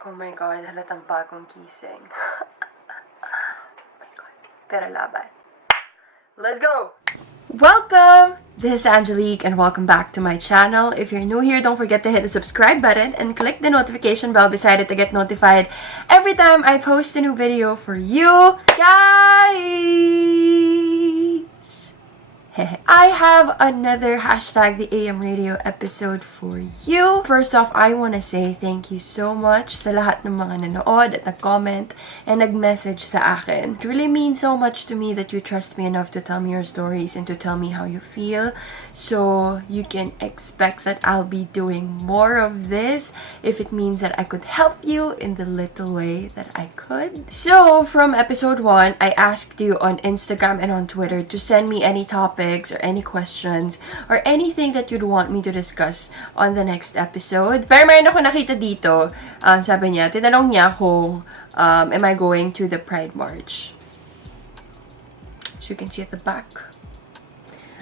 Oh my God, halatang bagong gising. Oh my God. Pero laban. Let's go! Welcome! This is Angelique and welcome back to my channel. If you're new here, don't forget to hit the subscribe button and click the notification bell beside it to get notified every time I post a new video for you guys! I have another hashtag the AM Radio episode for you. First off, I want to say thank you so much sa lahat ng mga nanood at nag-comment and nag-message sa akin. It really means so much to me that you trust me enough to tell me your stories and to tell me how you feel. So you can expect that I'll be doing more of this if it means that I could help you in the little way that I could. So from episode 1, I asked you on Instagram and on Twitter to send me any topics or any questions or anything that you'd want me to discuss on the next episode. Pero mayroon ako nakita dito, sabi niya, tinanong niya kung am I going to the Pride March? So you can see at the back,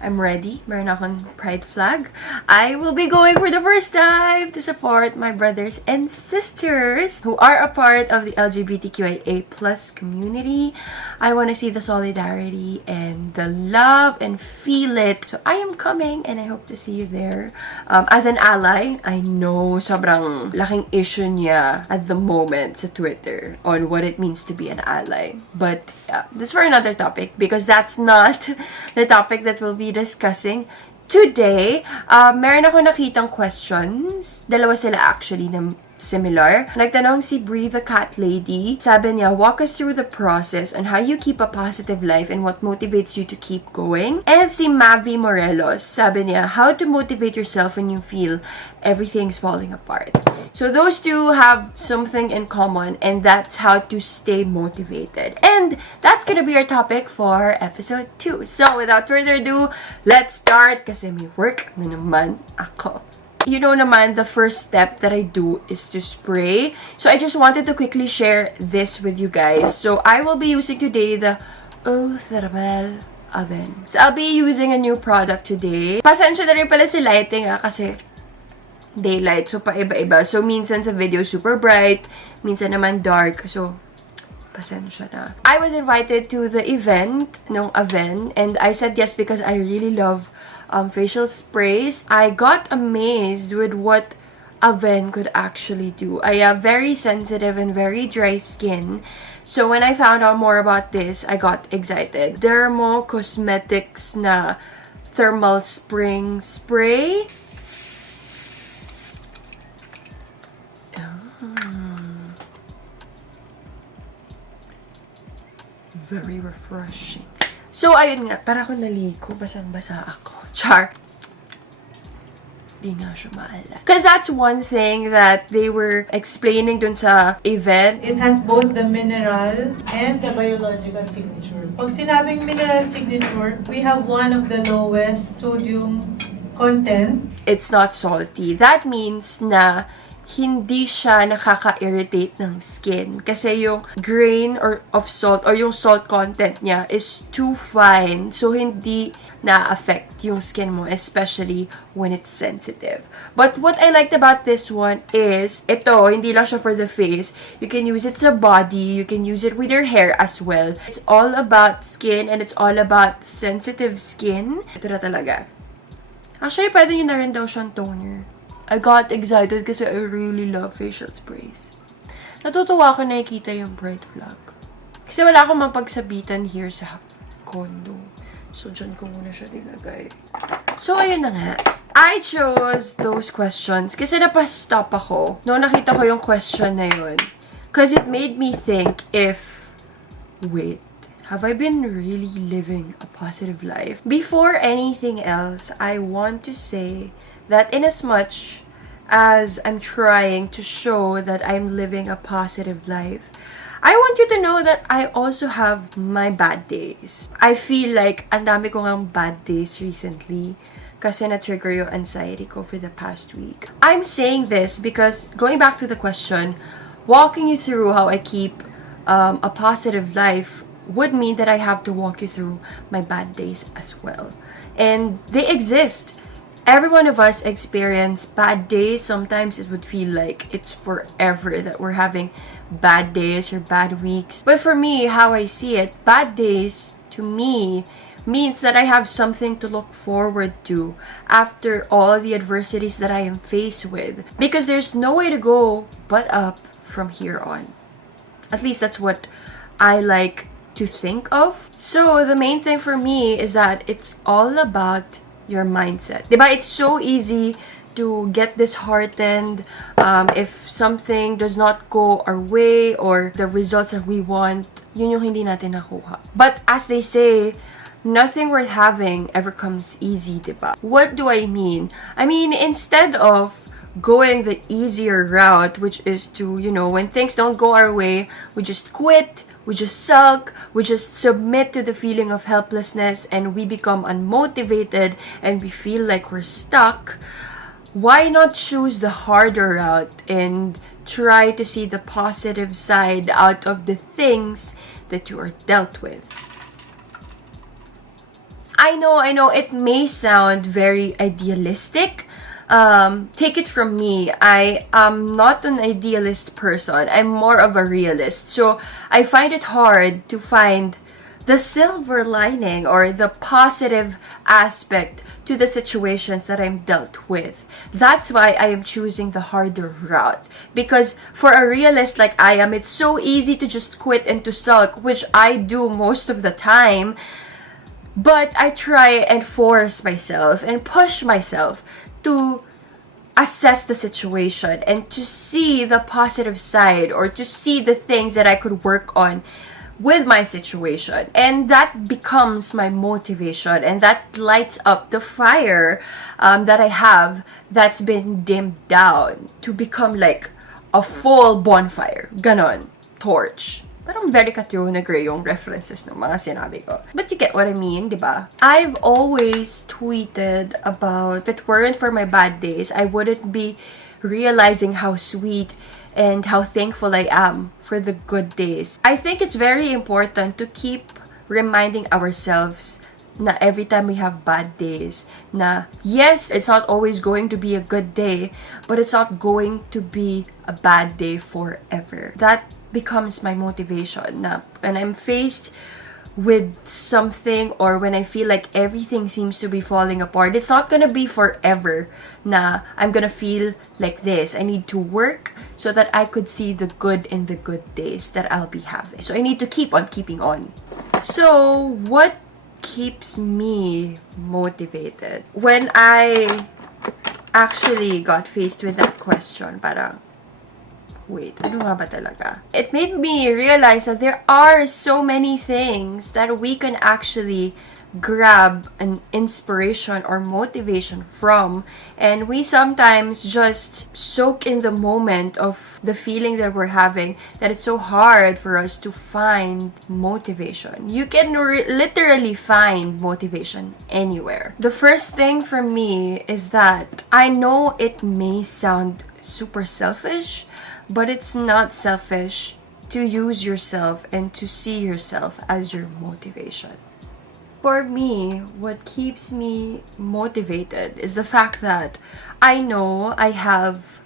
I'm ready. Meron akong pride flag. I will be going for the first time to support my brothers and sisters who are a part of the LGBTQIA+ community. I want to see the solidarity and the love and feel it. So I am coming and I hope to see you there. As an ally, I know sobrang laking issue niya at the moment sa Twitter on what it means to be an ally. But yeah, this is for another topic because that's not the topic that we'll be discussing today. Meron ako nakitang questions. Dalawa sila actually na similar. Nagtanong si Bree the Cat Lady. Sabi niya, walk us through the process on how you keep a positive life and what motivates you to keep going. And si Mavi Morelos. Sabi niya, how to motivate yourself when you feel everything's falling apart. So those two have something in common, and that's how to stay motivated. And that's gonna be our topic for episode 2. So without further ado, let's start kasi may work na naman ako. You know naman, the first step that I do is to spray. So I just wanted to quickly share this with you guys. So I will be using today the Thermal Oven. So I'll be using a new product today. Pasensya na rin pala si lighting kasi daylight. So paiba-iba. So minsan sa video super bright, minsan naman dark. So pasensya na. I was invited to the event ng Avène and I said yes because I really love facial sprays. I got amazed with what Avène could actually do. I have very sensitive and very dry skin. So when I found out more about this, I got excited. Dermo Cosmetics na Thermal Spring Spray. Very refreshing. So, ayun nga, para ako naliko, basang-basa ako. Char. Di nga siya maalala. Because that's one thing that they were explaining dun sa event. It has both the mineral and the biological signature. Pag sinabing mineral signature, we have one of the lowest sodium content. It's not salty. That means na hindi siya nakaka-irritate ng skin. Kasi yung grain of salt or yung salt content niya is too fine. So, hindi na-affect yung skin mo, especially when it's sensitive. But what I liked about this one is, ito, hindi lang siya for the face. You can use it sa body. You can use it with your hair as well. It's all about skin and it's all about sensitive skin. Ito na talaga. Actually, pwede nyo na rin daw siyang toner. I got excited kasi I really love facial sprays. Natutuwa ako nakikita yung bright flag. Kasi wala akong mapagsabitan here sa condo. So, dyan ko muna siya nilagay. So, ayun na nga. I chose those questions kasi napastop ako nung nakita ko yung question na yun. Because it made me think if, wait, have I been really living a positive life? Before anything else, I want to say that inasmuch as I'm trying to show that I'm living a positive life, I want you to know that I also have my bad days. I feel like ang dami ko ngang bad days recently kasi na-trigger yung anxiety ko for the past week. I'm saying this because, going back to the question, walking you through how I keep a positive life would mean that I have to walk you through my bad days as well. And they exist. every one of us experience bad days. Sometimes it would feel like it's forever that we're having bad days or bad weeks. But for me, how I see it, bad days to me means that I have something to look forward to after all the adversities that I am faced with. Because there's no way to go but up from here on. At least that's what I like to think of. So the main thing for me is that it's all about your mindset. Diba? It's so easy to get disheartened if something does not go our way or the results that we want, yun yung hindi natin nakuha. But as they say, nothing worth having ever comes easy, diba? What do I mean? I mean, instead of going the easier route, which is to, you know, when things don't go our way, we just quit, we just sulk, we just submit to the feeling of helplessness, and we become unmotivated and we feel like we're stuck. Why not choose the harder route and try to see the positive side out of the things that you are dealt with? I know, it may sound very idealistic. Take it from me, I am not an idealist person. I'm more of a realist. So I find it hard to find the silver lining or the positive aspect to the situations that I'm dealt with. That's why I am choosing the harder route. Because for a realist like I am, it's so easy to just quit and to sulk, which I do most of the time. But I try and force myself and push myself to assess the situation and to see the positive side or to see the things that I could work on with my situation. And that becomes my motivation, and that lights up the fire that I have that's been dimmed down to become like a full bonfire. Ganon. Torch. Parang very ka-true na gray yung references ng mga sinabi ko. But you get what I mean, di ba? I've always tweeted about, if it weren't for my bad days, I wouldn't be realizing how sweet and how thankful I am for the good days. I think it's very important to keep reminding ourselves na every time we have bad days, na yes, it's not always going to be a good day, but it's not going to be a bad day forever. That becomes my motivation na when I'm faced with something or when I feel like everything seems to be falling apart, it's not gonna be forever na I'm gonna feel like this. I need to work so that I could see the good in the good days that I'll be having. So I need to keep on keeping on. So what keeps me motivated? When I actually got faced with that question, parang, wait, ano nga ba talaga? It made me realize that there are so many things that we can actually grab an inspiration or motivation from, and we sometimes just soak in the moment of the feeling that we're having that it's so hard for us to find motivation. You can literally find motivation anywhere. The first thing for me is that I know it may sound super selfish, but it's not selfish to use yourself and to see yourself as your motivation. For me, what keeps me motivated is the fact that I know I have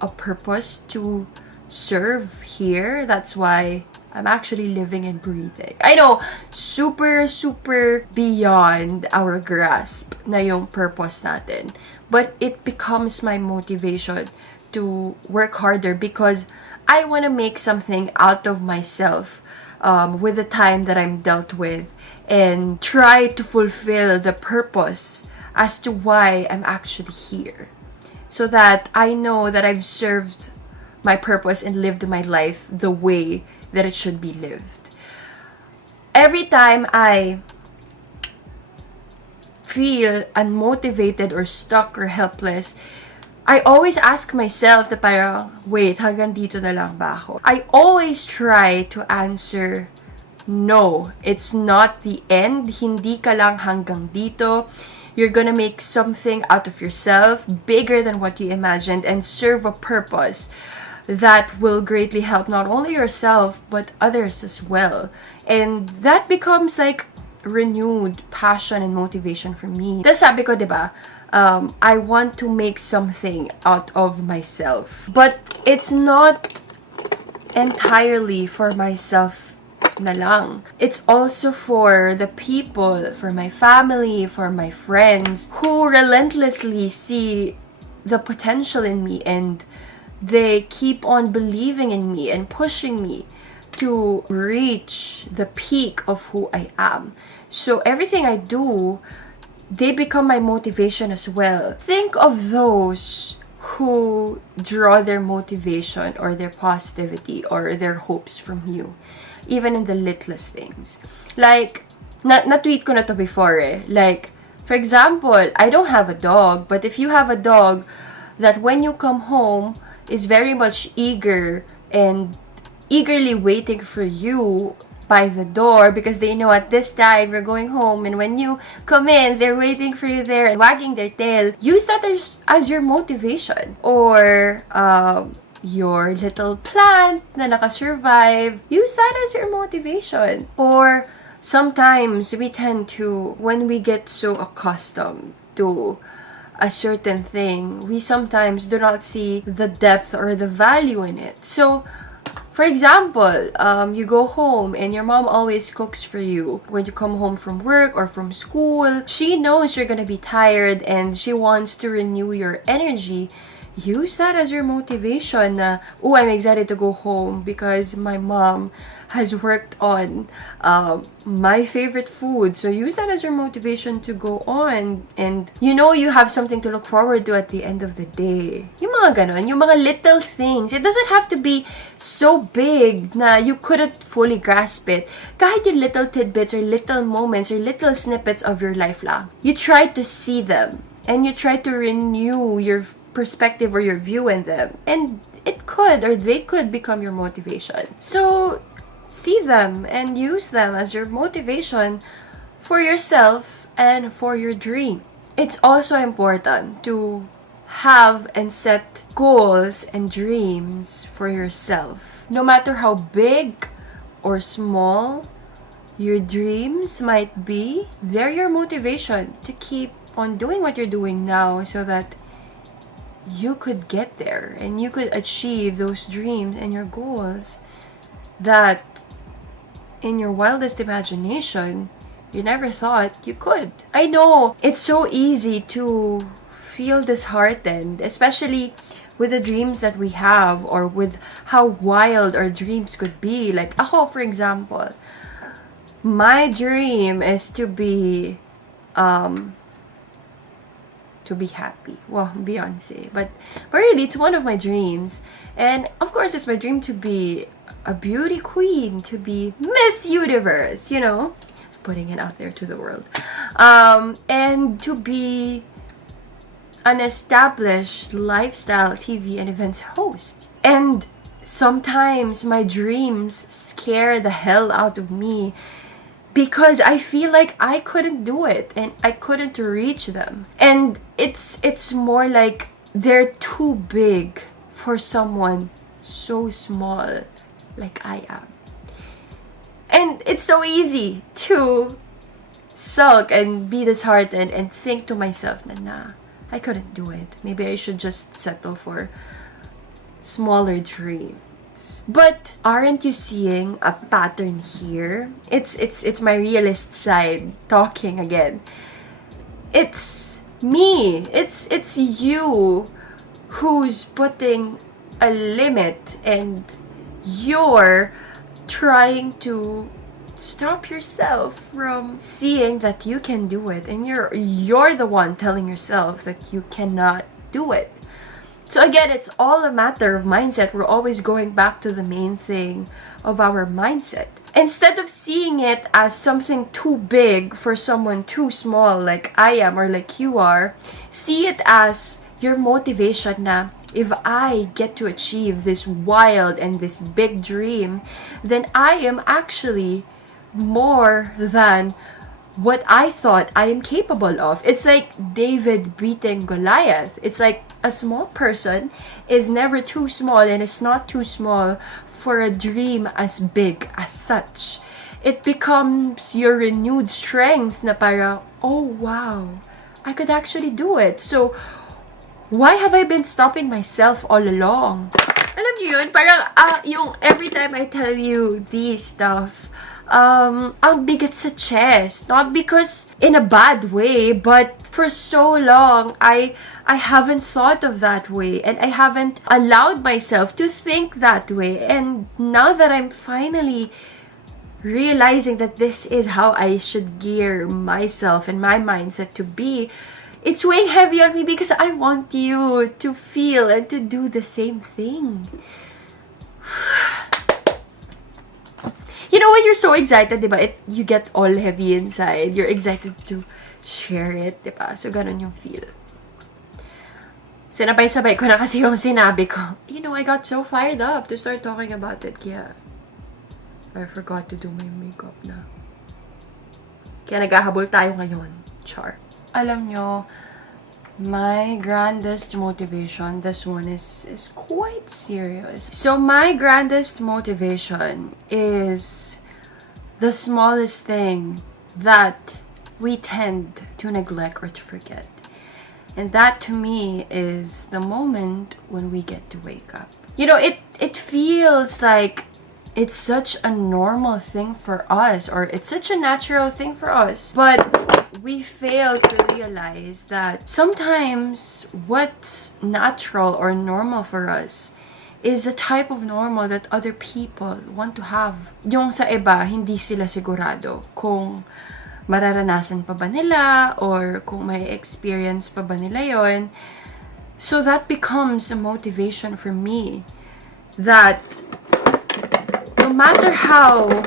a purpose to serve here. That's why I'm actually living and breathing. I know, super beyond our grasp na yung purpose natin. But it becomes my motivation to work harder because I want to make something out of myself with the time that I'm dealt with and try to fulfill the purpose as to why I'm actually here. So that I know that I've served my purpose and lived my life the way that it should be lived. Every time I feel unmotivated or stuck or helpless, I always ask myself na parang, wait, hanggang dito na lang ba ako? I always try to answer, no, it's not the end. Hindi ka lang hanggang dito. You're gonna make something out of yourself bigger than what you imagined and serve a purpose that will greatly help not only yourself but others as well. And that becomes like renewed passion and motivation for me. Tapos sabi ko, diba, I want to make something out of myself. But it's not entirely for myself na lang. It's also for the people, for my family, for my friends who relentlessly see the potential in me, and they keep on believing in me and pushing me to reach the peak of who I am. So everything I do, they become my motivation as well. Think of those who draw their motivation or their positivity or their hopes from you, even in the littlest things. Like, na-tweet ko na to before eh. Like, for example, I don't have a dog, but if you have a dog that when you come home is very much eager and eagerly waiting for you by the door because they know at this time you're going home, and when you come in, they're waiting for you there and wagging their tail. Use that as your motivation. Or your little plant na nakasurvive, use that as your motivation. Or sometimes we tend to, when we get so accustomed to a certain thing, we sometimes do not see the depth or the value in it. So for example, you go home and your mom always cooks for you when you come home from work or from school. She knows you're gonna be tired and she wants to renew your energy. Use that as your motivation na, oh, I'm excited to go home because my mom has worked on my favorite food. So use that as your motivation to go on. And you know you have something to look forward to at the end of the day. Yung mga ganon, yung mga little things. It doesn't have to be so big na you couldn't fully grasp it. Kahit yung little tidbits or little moments or little snippets of your life lang. You try to see them and you try to renew your perspective or your view in them. And it could, or they could become your motivation. So see them and use them as your motivation for yourself and for your dream. It's also important to have and set goals and dreams for yourself. No matter how big or small your dreams might be, they're your motivation to keep on doing what you're doing now so that you could get there and you could achieve those dreams and your goals that in your wildest imagination you never thought you could. I know it's so easy to feel disheartened, especially with the dreams that we have or with how wild our dreams could be. Like ako, for example, my dream is to be happy. Well, Beyonce. But really, it's one of my dreams. And of course, it's my dream to be a beauty queen, to be Miss Universe, you know? Putting it out there to the world. And to be an established lifestyle TV and events host. And sometimes my dreams scare the hell out of me because I feel like I couldn't do it and I couldn't reach them. And it's more like they're too big for someone so small like I am. And it's so easy to sulk and be disheartened and think to myself, nah, I couldn't do it. Maybe I should just settle for smaller dreams. But aren't you seeing a pattern here? It's my realist side talking again. It's me. It's you who's putting a limit and you're trying to stop yourself from seeing that you can do it, and you're the one telling yourself that you cannot do it. So again, it's all a matter of mindset. We're always going back to the main thing of our mindset. Instead of seeing it as something too big for someone too small like I am or like you are, see it as your motivation na, if I get to achieve this wild and this big dream, then I am actually more than what I thought I am capable of. It's like David beating Goliath. It's like a small person is never too small and it's not too small for a dream as big as such. It becomes your renewed strength na para, oh wow, I could actually do it. So, why have I been stopping myself all along? Alam niyo yun, parang yung every time I tell you these stuff, ang bigat sa chest. Not because in a bad way, but for so long, I haven't thought of that way. And I haven't allowed myself to think that way. And now that I'm finally realizing that this is how I should gear myself and my mindset to be, it's weighing heavy on me because I want you to feel and to do the same thing. You know when you're so excited, diba? You get all heavy inside. You're excited to share it, diba? So, ganun yung feel. Sinabay-sabay ko na kasi yung sinabi ko. You know, I got so fired up to start talking about it. Kaya, I forgot to do my makeup na. Kaya naghahabol tayo ngayon. Char. Alam nyo, my grandest motivation, this one is quite serious. So my grandest motivation is the smallest thing that we tend to neglect or to forget. And that to me is the moment when we get to wake up. You know, it feels like it's such a normal thing for us, or it's such a natural thing for us. But we fail to realize that sometimes what's natural or normal for us is a type of normal that other people want to have. Yung sa iba, hindi sila sigurado kung mararanasan pa ba nila or kung may experience pa ba nila yon. So that becomes a motivation for me that no matter how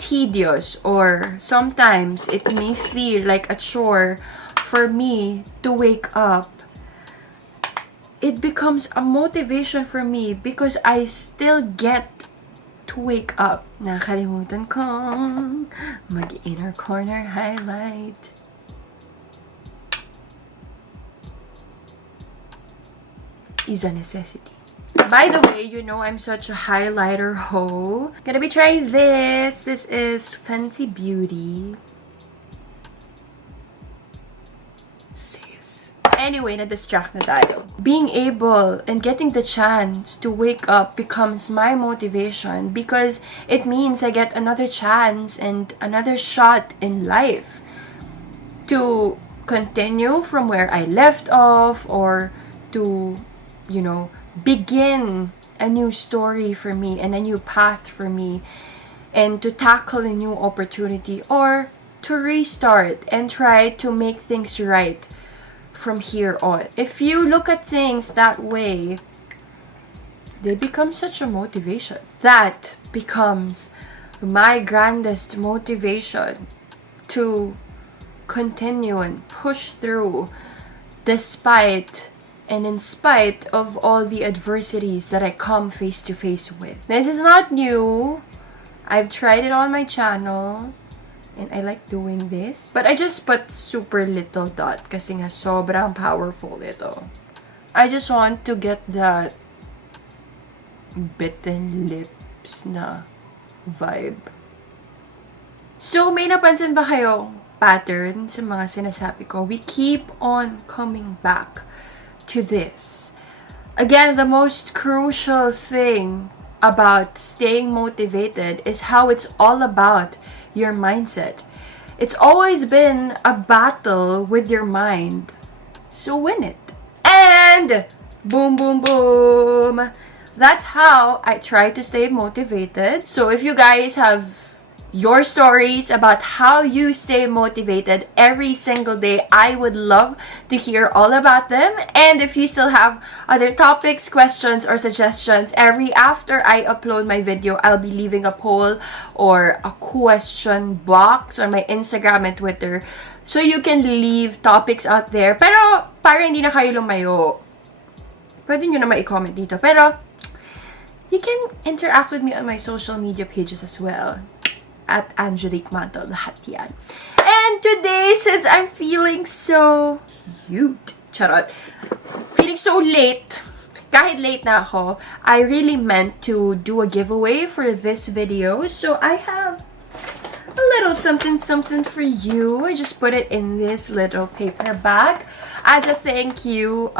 tedious or sometimes it may feel like a chore for me to wake up, it becomes a motivation for me because I still get to wake up. Nakalimutan kong mag-inner corner highlight. Is a necessity. By the way, you know I'm such a highlighter hoe. Gonna be trying this. This is Fancy Beauty. Sis. Anyway, na-distract na tayo. Being able and getting the chance to wake up becomes my motivation because it means I get another chance and another shot in life to continue from where I left off or to, you know, begin a new story for me and a new path for me and to tackle a new opportunity or to restart and try to make things right from here on. If you look at things that way, they become such a motivation. That becomes my grandest motivation to continue and push through despite and in spite of all the adversities that I come face to face with. This is not new. I've tried it on my channel and I like doing this. But I just put super little dot kasi nga sobrang powerful ito. I just want to get that bitten lips na vibe. So, may napansin ba kayong pattern sa mga sinasabi ko? We keep on coming back to this. Again, the most crucial thing about staying motivated is how it's all about your mindset. It's always been a battle with your mind. So win it. And boom, boom, boom. That's how I try to stay motivated. So if you guys have your stories about how you stay motivated every single day, I would love to hear all about them. And if you still have other topics, questions, or suggestions, after I upload my video, I'll be leaving a poll or a question box on my Instagram and Twitter. So you can leave topics out there. Pero para hindi na kayo lumayo, pwede nyo na ma-comment dito. Pero you can interact with me on my social media pages as well. At Angelique Manto, lahat yan. And today, since I'm feeling so cute, charot, feeling so late, kahit late na ako, I really meant to do a giveaway for this video. So I have a little something something for you. I just put it in this little paper bag as a thank you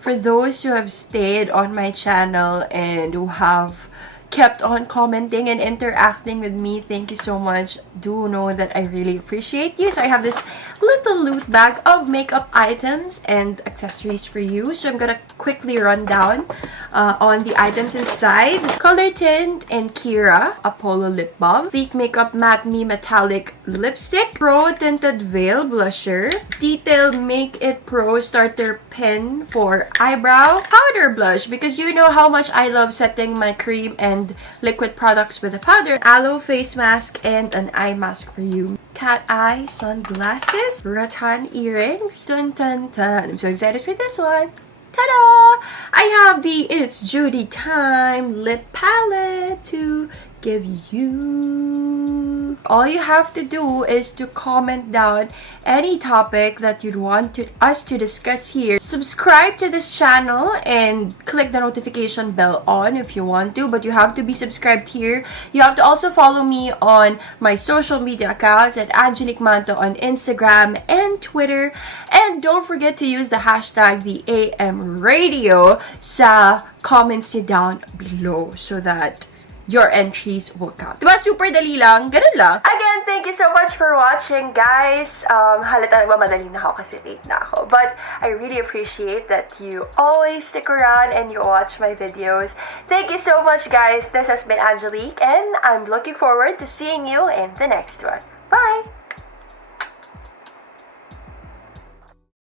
for those who have stayed on my channel and who have kept on commenting and interacting with me. Thank you so much. Do know that I really appreciate you. So I have this little loot bag of makeup items and accessories for you. So I'm gonna quickly run down on the items inside. Color Tint and Kira Apollo Lip Balm, Sleek Makeup Matte Me Metallic Lipstick, Pro Tinted Veil Blusher, Detail Make It Pro Starter Pen for eyebrow, powder blush, because you know how much I love setting my cream and liquid products with a powder, aloe face mask, and an eye mask for you. Cat eye sunglasses, rattan earrings. Dun dun dun. I'm so excited for this one. Ta-da! I have the It's Judy Time lip palette to give you. All you have to do is to comment down any topic that you'd want us to discuss here. Subscribe to this channel and click the notification bell on if you want to, but you have to be subscribed here. You have to also follow me on my social media accounts at Angelique Manto on Instagram and Twitter. And don't forget to use the hashtag the AM Radio sa comments niyo down below so that your entries will count. Diba? Super dali lang. Ganun lang. Again, thank you so much for watching, guys. Halata nagmamadali na ako kasi late na ako. But I really appreciate that you always stick around and you watch my videos. Thank you so much, guys. This has been Angelique, and I'm looking forward to seeing you in the next one.